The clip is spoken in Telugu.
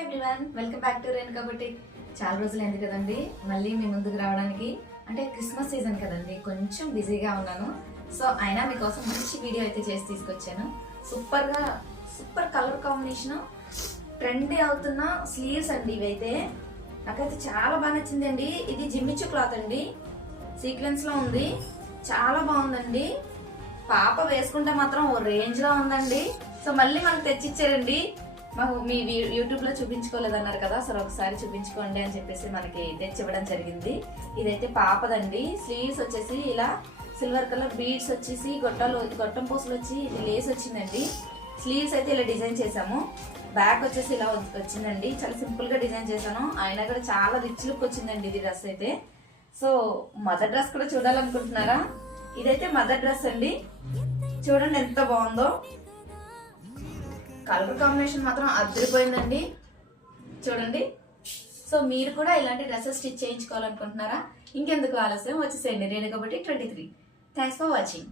Everyone welcome back to Renuka boutique. చాలా రోజులైంది కదండి మళ్ళీ మీ ముందుకు రావడానికి. అంటే క్రిస్మస్ సీజన్ కదండి, కొంచెం బిజీగా ఉన్నాను. సో అయినా మీకోసం మంచి వీడియో అయితే చేసి తీసుకొచ్చాను. సూపర్ కలర్ కాంబినేషన్, ట్రెండీ అవుతున్న స్లీవ్స్ అండి ఇవైతే. నాకైతే చాలా బాగా నచ్చిందండి. ఇది జిమ్మిచ్చు క్లాత్ అండి, సీక్వెన్స్ లో ఉంది, చాలా బాగుందండి. పాప వేసుకుంటే మాత్రం ఓ రేంజ్ లో ఉందండి. సో మళ్ళీ మనకు తెచ్చిచ్చారండి. మాకు మీ యూట్యూబ్ లో చూపించుకోలేదన్నారు కదా, సరే ఒకసారి చూపించుకోండి అని చెప్పేసి మనకి తెచ్చివ్వడం జరిగింది. ఇదైతే పాపదండి. స్లీవ్స్ వచ్చేసి ఇలా సిల్వర్ కలర్ బీడ్స్ వచ్చేసి గొట్టం పూసలు వచ్చి ఇది లేస్ వచ్చిందండి. స్లీవ్స్ అయితే ఇలా డిజైన్ చేసాము. బ్యాక్ వచ్చేసి ఇలా వచ్చిందండి. చాలా సింపుల్ గా డిజైన్ చేశాను, అయినా కూడా చాలా రిచ్ లుక్ వచ్చిందండి ఇది డ్రెస్ అయితే. సో మదర్ డ్రెస్ కూడా చూడాలనుకుంటున్నారా? ఇదైతే మదర్ డ్రెస్ అండి. చూడండి ఎంత బాగుందో. కలర్ కాంబినేషన్ మాత్రం అదిరిపోయిందండి, చూడండి. సో మీరు కూడా ఇలాంటి డ్రెస్సెస్ స్టిచ్ చేయించుకోవాలనుకుంటున్నారా? ఇంకెందుకు ఆలస్యం, వచ్చేసేయండి Renuka boutique 23. Thanks for watching.